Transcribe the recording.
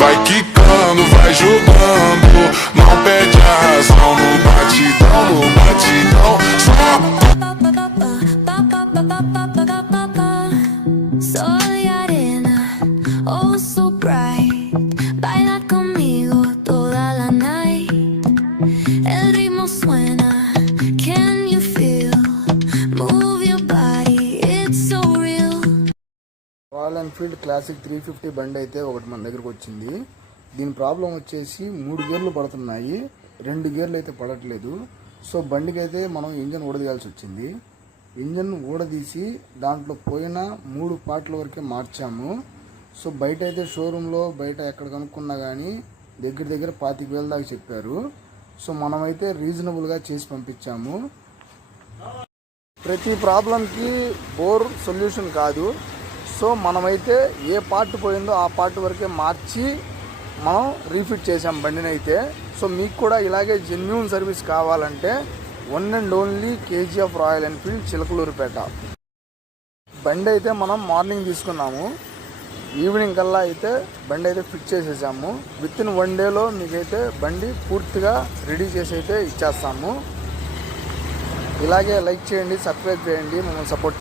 Vai quicando, vai jogando, não perde a razão. No batidão, só Sol y arena, oh so bright. Baila conmigo toda la night. El ritmo suena, can you feel? Move your body, it's so real. Royal Enfield classic 350 బండి అయితే ఒకటి మన దగ్గరకు వచ్చింది. దీని problem వచ్చేసి 3 గేర్లు పడుతున్నాయి, 2 గేర్లు అయితే పడట్లేదు. సో బండికి అయితే మనం ఇంజన్ ఊడదీయాల్సి వచ్చింది. ఇంజన్ ఊడదీసి దాంట్లో పోయిన 3 పార్ట్ల వరకే మార్చాము. సో బయట అయితే షోరూంలో బయట ఎక్కడ కనుక్కున్నా కానీ దగ్గర 25,000 దాకా చెప్పారు. సో మనమైతే రీజనబుల్గా చేసి పంపించాము. ప్రతి ప్రాబ్లంకి బోర్ సొల్యూషన్ కాదు. సో మనమైతే ఏ పార్ట్ పోయిందో ఆ పార్ట్ వరకే మార్చి మనం రీఫిట్ చేసాం బండిని అయితే. సో మీకు కూడా ఇలాగే జెన్యూన్ సర్వీస్ కావాలంటే one and only KGF royal Enfield Chilakaluripet. బండి అయితే మనం మార్నింగ్ తీసుకున్నాము, ఈవినింగ్ కల్లా అయితే బండి అయితే ఫిట్ చేసేసాము. విత్ ఇన్ 1 డేలో మీకైతే బండి పూర్తిగా రెడీ చేసి అయితే ఇచ్చేస్తాము. ఇలాగే లైక్ చేయండి, సబ్స్క్రైబ్ చేయండి, మమ్మల్ని సపోర్ట్